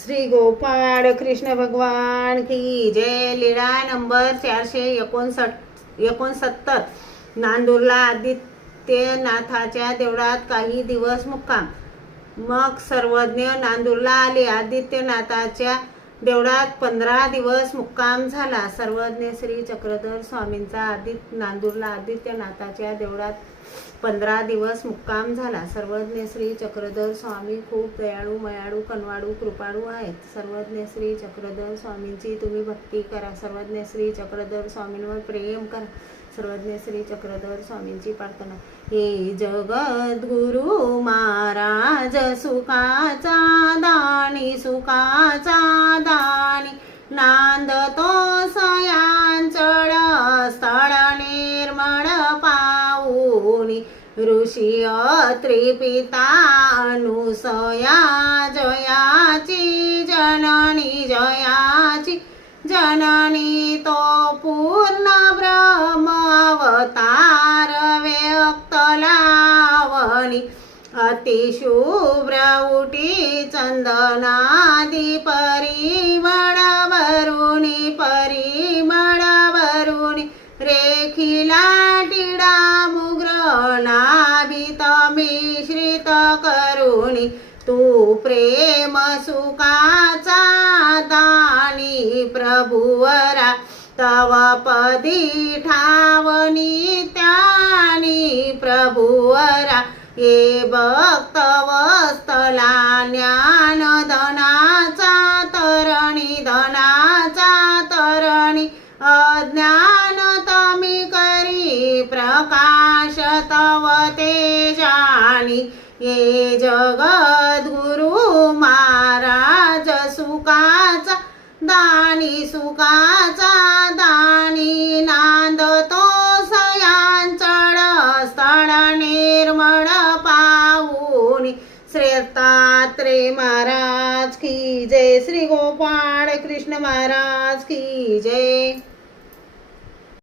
श्री गोपाळ कृष्ण भगवान की जय। लीळा नंबर 469। नांदुरला आदित्यनाथाच्या देवळात काही दिवस मुक्काम। मग सर्वज्ञ नांदुरला आले। आदित्यनाथाच्या देवळात 15 दिवस मुक्काम झाला। सर्वज्ञ श्री चक्रधर स्वामींचा नांदुरला आदित्यनाथाच्या देवळात 15 दिवस मुक्काम झाला। सर्वज्ञ श्री चक्रधर स्वामी खूप दयाळू, मयाळू, कनवाळू, कृपाळू आहेत। सर्वज्ञ श्री चक्रधर स्वामींची तुम्ही भक्ती करा। सर्वज्ञ श्री चक्रधर स्वामींवर प्रेम करा। सर्वज्ञ श्री चक्रधर स्वामींची प्रार्थना। हे जगद्गुरु महाराज सुखाचा दानी, सुखाचा दानी, नांदतो सयांचळ स्थळ निर्मळ पाऊनी, ऋषी त्रिपिता अनुसया जयाची जननी, जयाची जननी, तो पूर्ण ब्रह्म अवतार व्यक्त लावणी, अतिशुभ्र उटी चंदनादी परिमळ वरुणी, परिमळ वरुणी, रेखिला टिडा मुग्रनाभित मिश्रित करुणी, तू प्रेम सुखाचा दानी प्रभुवरा, तव पदी ठावनी त्यानी प्रभुवरा, ये भक्त वस्तला ज्ञान धनाचा तरणी, धनाचा तरणी, अज्ञान तमी करी प्रकाश तव तेजानी, ये जगद्गुरु महाराज सुखाचा दानी, सुखाचा दानी, नांदतो सयांचळ स्थळ निर्मळ पाऊनी। श्री दत्तात्रेय महाराज की जय। श्री गोपाळ कृष्ण महाराज की जय।